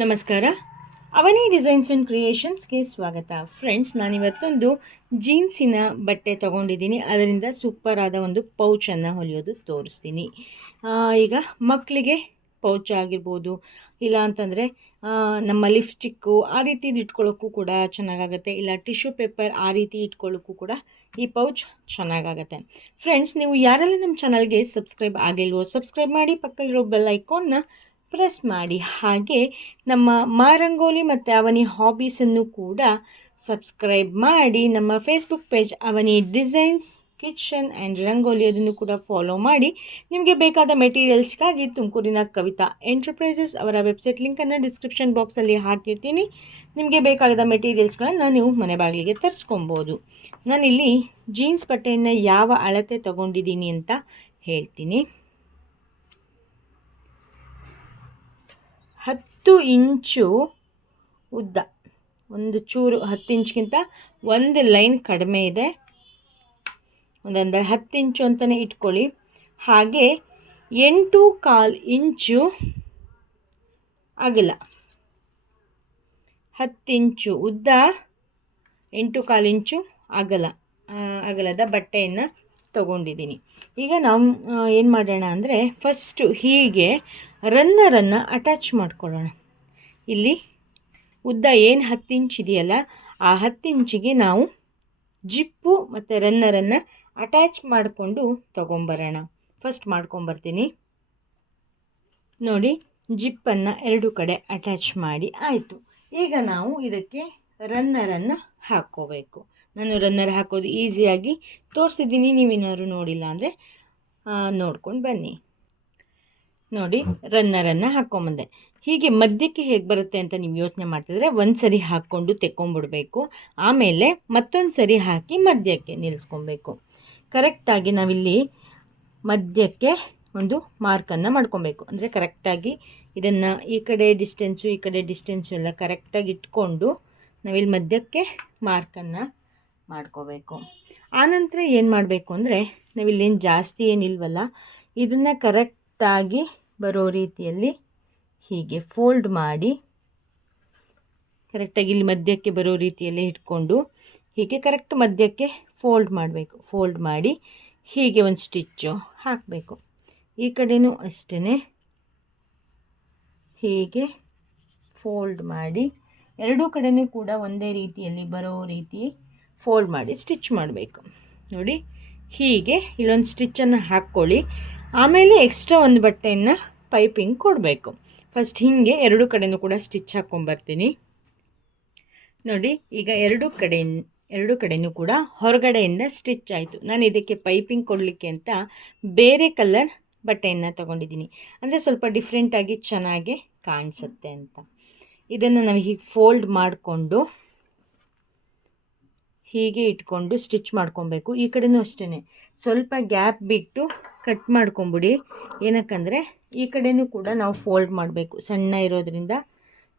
ನಮಸ್ಕಾರ. ಅವನಿ designs and ಕ್ರಿಯೇಷನ್ಸ್ಗೆ ಸ್ವಾಗತ. Friends ನಾನಿವತ್ತೊಂದು ಜೀನ್ಸಿನ ಬಟ್ಟೆ ತೊಗೊಂಡಿದ್ದೀನಿ. ಅದರಿಂದ ಸೂಪರ್ ಆದ ಒಂದು ಪೌಚನ್ನು ಹೊಲಿಯೋದು ತೋರಿಸ್ತೀನಿ. ಈಗ ಮಕ್ಕಳಿಗೆ ಪೌಚ್ ಆಗಿರ್ಬೋದು, ಇಲ್ಲ ಅಂತಂದರೆ ನಮ್ಮ ಲಿಪ್ಸ್ಟಿಕ್ಕು ಆ ರೀತಿ ಇಟ್ಕೊಳ್ಳೋಕ್ಕೂ ಕೂಡ ಚೆನ್ನಾಗಾಗುತ್ತೆ. ಇಲ್ಲ ಟಿಶ್ಯೂ ಪೇಪರ್ ಆ ರೀತಿ ಇಟ್ಕೊಳ್ಳೋಕ್ಕೂ ಕೂಡ ಈ ಪೌಚ್ ಚೆನ್ನಾಗಾಗತ್ತೆ. ಫ್ರೆಂಡ್ಸ್ ನೀವು ಯಾರೆಲ್ಲ ನಮ್ಮ ಚಾನಲ್ಗೆ ಸಬ್ಸ್ಕ್ರೈಬ್ ಆಗಿಲ್ವೋ ಸಬ್ಸ್ಕ್ರೈಬ್ ಮಾಡಿ ಪಕ್ಕದಲ್ಲಿರೋ ಬೆಲ್ ಐಕಾನ್ನ ಪ್ರೆಸ್ ಮಾಡಿ. ಹಾಗೆ ನಮ್ಮ ಮಾರಂಗೋಲಿ ಮತ್ತು ಅವನಿ ಹಾಬೀಸನ್ನು ಕೂಡ ಸಬ್ಸ್ಕ್ರೈಬ್ ಮಾಡಿ. ನಮ್ಮ Facebook page Avani designs kitchen and rangoli ಅದನ್ನು ಕೂಡ ಫಾಲೋ ಮಾಡಿ. ನಿಮಗೆ ಬೇಕಾದ ಮೆಟೀರಿಯಲ್ಸ್ಗಾಗಿ ತುಮಕೂರಿನ ಕವಿತಾ ಎಂಟರ್ಪ್ರೈಸಸ್ ಅವರ ವೆಬ್ಸೈಟ್ ಲಿಂಕನ್ನು ಡಿಸ್ಕ್ರಿಪ್ಷನ್ ಬಾಕ್ಸಲ್ಲಿ ಹಾಕಿರ್ತೀನಿ. ನಿಮಗೆ ಬೇಕಾದ ಮೆಟೀರಿಯಲ್ಸ್ಗಳನ್ನು ನೀವು ಮನೆ ಬಾಗಿಲಿಗೆ ತರಿಸ್ಕೊಬೋದು. ನಾನಿಲ್ಲಿ ಜೀನ್ಸ್ ಬಟ್ಟೆಯನ್ನು ಯಾವ ಅಳತೆ ತಗೊಂಡಿದ್ದೀನಿ ಅಂತ ಹೇಳ್ತೀನಿ. ಹತ್ತು ಇಂಚು ಉದ್ದ. ಒಂದು ಚೂರು ಹತ್ತು ಇಂಚ್ಗಿಂತ ಒಂದು ಲೈನ್ ಕಡಿಮೆ ಇದೆ. ಒಂದಂದರೆ ಹತ್ತು ಇಂಚು ಅಂತಲೇ ಇಟ್ಕೊಳ್ಳಿ. ಹಾಗೆ ಎಂಟು ಕಾಲು ಇಂಚು ಅಗಲ ಹತ್ತು ಇಂಚು ಉದ್ದ, ಎಂಟು ಕಾಲು ಇಂಚು ಅಗಲ ಅಗಲದ ಬಟ್ಟೆಯನ್ನು ತಗೊಂಡಿದ್ದೀನಿ. ಈಗ ನಾವು ಏನು ಮಾಡೋಣ ಅಂದರೆ ಫಸ್ಟು ಹೀಗೆ ರನ್ನರನ್ನು ಅಟ್ಯಾಚ್ ಮಾಡ್ಕೊಳ್ಳೋಣ. ಇಲ್ಲಿ ಉದ್ದ ಏನು ಹತ್ತು ಇಂಚ್ ಇದೆಯಲ್ಲ, ಆ ಹತ್ತು ಇಂಚಿಗೆ ನಾವು ಜಿಪ್ಪು ಮತ್ತು ರನ್ನರನ್ನು ಅಟ್ಯಾಚ್ ಮಾಡಿಕೊಂಡು ತೊಗೊಂಬರೋಣ. ಫಸ್ಟ್ ಮಾಡ್ಕೊಂಬರ್ತೀನಿ. ನೋಡಿ, ಜಿಪ್ಪನ್ನು ಎರಡು ಕಡೆ ಅಟ್ಯಾಚ್ ಮಾಡಿ ಆಯಿತು. ಈಗ ನಾವು ಇದಕ್ಕೆ ರನ್ನರನ್ನು ಹಾಕ್ಕೋಬೇಕು. ನಾನು ರನ್ನರ್ ಹಾಕೋದು ಈಸಿಯಾಗಿ ತೋರಿಸಿದ್ದೀನಿ ನೀವೇನಾದ್ರು ನೋಡಿಲ್ಲ ಅಂದರೆ ನೋಡ್ಕೊಂಡು ಬನ್ನಿ. ನೋಡಿ ರನ್ನರನ್ನು ಹಾಕ್ಕೊಂಬಂದೆ ಹೀಗೆ ಮಧ್ಯಕ್ಕೆ ಹೇಗೆ ಬರುತ್ತೆ ಅಂತ ನೀವು ಯೋಚನೆ ಮಾಡ್ತಿದ್ರೆ ಒಂದು ಸರಿ ಹಾಕ್ಕೊಂಡು ತೆಕ್ಕೊಂಬಿಡಬೇಕು. ಆಮೇಲೆ ಮತ್ತೊಂದು ಸರಿ ಹಾಕಿ ಮಧ್ಯಕ್ಕೆ ನಿಲ್ಲಿಸ್ಕೊಬೇಕು ಕರೆಕ್ಟಾಗಿ ನಾವಿಲ್ಲಿ ಮಧ್ಯಕ್ಕೆ ಒಂದು ಮಾರ್ಕನ್ನು ಮಾಡ್ಕೊಬೇಕು. ಅಂದರೆ ಕರೆಕ್ಟಾಗಿ ಇದನ್ನು ಈ ಕಡೆ ಡಿಸ್ಟೆನ್ಸು ಈ ಕಡೆ ಡಿಸ್ಟೆನ್ಸು ಎಲ್ಲ ಕರೆಕ್ಟಾಗಿ ಇಟ್ಕೊಂಡು ನಾವಿಲ್ಲಿ ಮಧ್ಯಕ್ಕೆ ಮಾರ್ಕನ್ನು ಮಾಡ್ಕೋಬೇಕು. ಆನಂತರ ಏನು ಮಾಡಬೇಕು ಅಂದರೆ, ನಾವಿಲ್ಲೇನು ಜಾಸ್ತಿ ಏನಿಲ್ವಲ್ಲ, ಇದನ್ನು ಕರೆಕ್ಟಾಗಿ ಬರೋ ರೀತಿಯಲ್ಲಿ ಹೀಗೆ ಫೋಲ್ಡ್ ಮಾಡಿ ಕರೆಕ್ಟಾಗಿ ಇಲ್ಲಿ ಮಧ್ಯಕ್ಕೆ ಬರೋ ರೀತಿಯಲ್ಲಿ ಇಟ್ಕೊಂಡು, ಹೀಗೆ ಕರೆಕ್ಟ್ ಮಧ್ಯಕ್ಕೆ ಫೋಲ್ಡ್ ಮಾಡಬೇಕು. ಫೋಲ್ಡ್ ಮಾಡಿ ಹೀಗೆ ಒಂದು ಸ್ಟಿಚ್ಚು ಹಾಕಬೇಕು. ಈ ಕಡೆಯೂ ಅಷ್ಟೇ ಹೀಗೆ ಫೋಲ್ಡ್ ಮಾಡಿ, ಎರಡೂ ಕಡೆಯೂ ಕೂಡ ಒಂದೇ ರೀತಿಯಲ್ಲಿ ಬರೋ ರೀತಿ ಫೋಲ್ಡ್ ಮಾಡಿ ಸ್ಟಿಚ್ ಮಾಡಬೇಕು. ನೋಡಿ, ಹೀಗೆ ಇಲ್ಲೊಂದು ಸ್ಟಿಚ್ಚನ್ನು ಹಾಕ್ಕೊಳ್ಳಿ. ಆಮೇಲೆ ಎಕ್ಸ್ಟ್ರಾ ಒಂದು ಬಟ್ಟೆಯನ್ನು ಪೈಪಿಂಗ್ ಕೊಡಬೇಕು. ಫಸ್ಟ್ ಹೀಗೆ ಎರಡು ಕಡೆಯೂ ಕೂಡ ಸ್ಟಿಚ್ ಹಾಕ್ಕೊಂಬರ್ತೀನಿ ನೋಡಿ, ಈಗ ಎರಡು ಕಡೆ ಎರಡು ಕಡೆಯೂ ಕೂಡ ಹೊರಗಡೆಯಿಂದ ಸ್ಟಿಚ್ ಆಯಿತು. ನಾನು ಇದಕ್ಕೆ ಪೈಪಿಂಗ್ ಕೊಡಲಿಕ್ಕೆ ಅಂತ ಬೇರೆ ಕಲರ್ ಬಟ್ಟೆಯನ್ನು ತಗೊಂಡಿದ್ದೀನಿ. ಅಂದರೆ ಸ್ವಲ್ಪ ಡಿಫ್ರೆಂಟಾಗಿ ಚೆನ್ನಾಗಿ ಕಾಣಿಸುತ್ತೆ ಅಂತ. ಇದನ್ನು ನಾವು ಹೀಗೆ ಫೋಲ್ಡ್ ಮಾಡಿಕೊಂಡು ಹೀಗೆ ಇಟ್ಕೊಂಡು ಸ್ಟಿಚ್ ಮಾಡ್ಕೊಬೇಕು. ಈ ಕಡೆನೂ ಅಷ್ಟೇ ಸ್ವಲ್ಪ ಗ್ಯಾಪ್ ಬಿಟ್ಟು ಕಟ್ ಮಾಡ್ಕೊಂಬಿಡಿ. ಏನಕ್ಕಂದರೆ ಈ ಕಡೆನೂ ಕೂಡ ನಾವು ಫೋಲ್ಡ್ ಮಾಡಬೇಕು. ಸಣ್ಣ ಇರೋದ್ರಿಂದ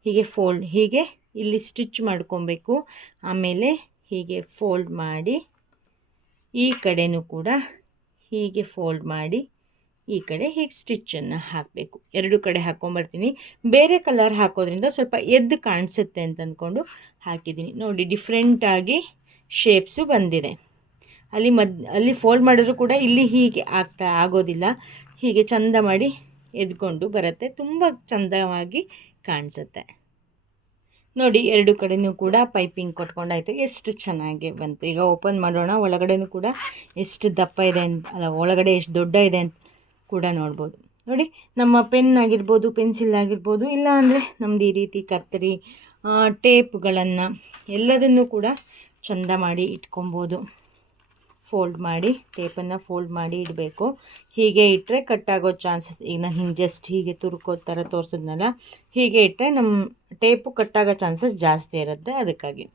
ಹೀಗೆ ಫೋಲ್ಡ್, ಹೀಗೆ ಇಲ್ಲಿ ಸ್ಟಿಚ್ ಮಾಡ್ಕೊಬೇಕು. ಆಮೇಲೆ ಹೀಗೆ ಫೋಲ್ಡ್ ಮಾಡಿ ಈ ಕಡೆನೂ ಕೂಡ ಹೀಗೆ ಫೋಲ್ಡ್ ಮಾಡಿ ಈ ಕಡೆ ಹೀಗೆ ಸ್ಟಿಚ್ಚನ್ನು ಹಾಕಬೇಕು. ಎರಡು ಕಡೆ ಹಾಕ್ಕೊಂಬರ್ತೀನಿ. ಬೇರೆ ಕಲರ್ ಹಾಕೋದ್ರಿಂದ ಸ್ವಲ್ಪ ಎದ್ದು ಕಾಣಿಸುತ್ತೆ ಅಂತ ಅಂದ್ಕೊಂಡು ಹಾಕಿದ್ದೀನಿ. ನೋಡಿ ಡಿಫ್ರೆಂಟಾಗಿ ಶೇಪ್ಸು ಬಂದಿದೆ. ಅಲ್ಲಿ ಮದ್, ಅಲ್ಲಿ ಫೋಲ್ಡ್ ಮಾಡಿದ್ರು ಕೂಡ ಇಲ್ಲಿ ಹೀಗೆ ಆಗ್ತಾ, ಆಗೋದಿಲ್ಲ. ಹೀಗೆ ಚಂದ ಮಾಡಿ ಎದ್ಕೊಂಡು ಬರುತ್ತೆ. ತುಂಬ ಚಂದವಾಗಿ ಕಾಣಿಸುತ್ತೆ. ನೋಡಿ, ಎರಡು ಕಡೆಯೂ ಕೂಡ ಪೈಪಿಂಗ್ ಕೊಟ್ಕೊಂಡಾಯಿತು. ಎಷ್ಟು ಚೆನ್ನಾಗಿ ಬಂತು. ಈಗ ಓಪನ್ ಮಾಡೋಣ. ಒಳಗಡೆನೂ ಕೂಡ ಎಷ್ಟು ದಪ್ಪ ಇದೆ ಅಂತ, ಅಲ್ಲ, ಒಳಗಡೆ ಎಷ್ಟು ದೊಡ್ಡ ಇದೆ ಅಂತ ಕೂಡ ನೋಡ್ಬೋದು. ನೋಡಿ, ನಮ್ಮ ಪೆನ್ ಆಗಿರ್ಬೋದು ಪೆನ್ಸಿಲ್ ಆಗಿರ್ಬೋದು, ಇಲ್ಲ ಅಂದರೆ ನಮ್ಮದು ಈ ರೀತಿ ಕತ್ತರಿ ಟೇಪ್ಗಳನ್ನು ಎಲ್ಲದನ್ನು ಕೂಡ ಚಂದ ಮಾಡಿ ಇಟ್ಕೊಬೋದು. ಫೋಲ್ಡ್ ಮಾಡಿ ಟೇಪನ್ನು ಫೋಲ್ಡ್ ಮಾಡಿ ಇಡಬೇಕು. ಹೀಗೆ ಇಟ್ಟರೆ ಕಟ್ಟಾಗೋ ಚಾನ್ಸಸ್ ಈಗ ನಾನು ಹಿಂಗೆ ಜಸ್ಟ್ ಹೀಗೆ ತುರ್ಕೋ ಥರ ತೋರಿಸಿದ್ನಲ್ಲ, ಹೀಗೆ ಇಟ್ಟರೆ ನಮ್ಮ ಟೇಪು ಕಟ್ಟಾಗೋ ಚಾನ್ಸಸ್ ಜಾಸ್ತಿ ಇರುತ್ತೆ ಅದಕ್ಕಾಗಿ.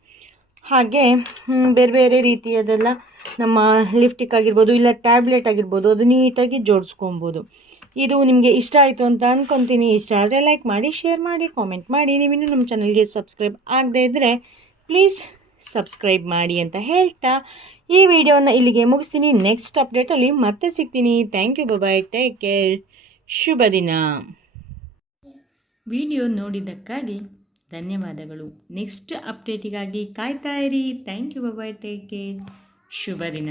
ಹಾಗೆ ಬೇರೆ ಬೇರೆ ರೀತಿಯದೆಲ್ಲ ನಮ್ಮ ಲಿಫ್ಟಿಕ್ ಆಗಿರ್ಬೋದು ಇಲ್ಲ ಟ್ಯಾಬ್ಲೆಟ್ ಆಗಿರ್ಬೋದು ಅದು ನೀಟಾಗಿ ಜೋಡಿಸ್ಕೊಬೋದು. ಇದು ನಿಮಗೆ ಇಷ್ಟ ಆಯಿತು ಅಂತ ಅಂದ್ಕೊತೀನಿ ಇಷ್ಟ ಆದರೆ ಲೈಕ್ ಮಾಡಿ ಶೇರ್ ಮಾಡಿ ಕಾಮೆಂಟ್ ಮಾಡಿ. ನೀವಿನ್ನೂ ನಮ್ಮ ಚಾನಲ್ಗೆ ಸಬ್ಸ್ಕ್ರೈಬ್ ಆಗದೇ ಇದ್ದರೆ ಪ್ಲೀಸ್ ಸಬ್ಸ್ಕ್ರೈಬ್ ಮಾಡಿ ಅಂತ ಹೇಳ್ತಾ ಈ ವಿಡಿಯೋನ ಇಲ್ಲಿಗೆ ಮುಗಿಸ್ತೀನಿ. ನೆಕ್ಸ್ಟ್ ಅಪ್ಡೇಟಲ್ಲಿ ಮತ್ತೆ ಸಿಗ್ತೀನಿ. Thank you bye take care ಶುಭ ದಿನ. ವಿಡಿಯೋ ನೋಡಿದ್ದಕ್ಕಾಗಿ ಧನ್ಯವಾದಗಳು. ನೆಕ್ಸ್ಟ್ ಅಪ್ಡೇಟಿಗಾಗಿ ಕಾಯ್ತಾ ಇರಿ. Thank you bye take care ಶುಭ ದಿನ.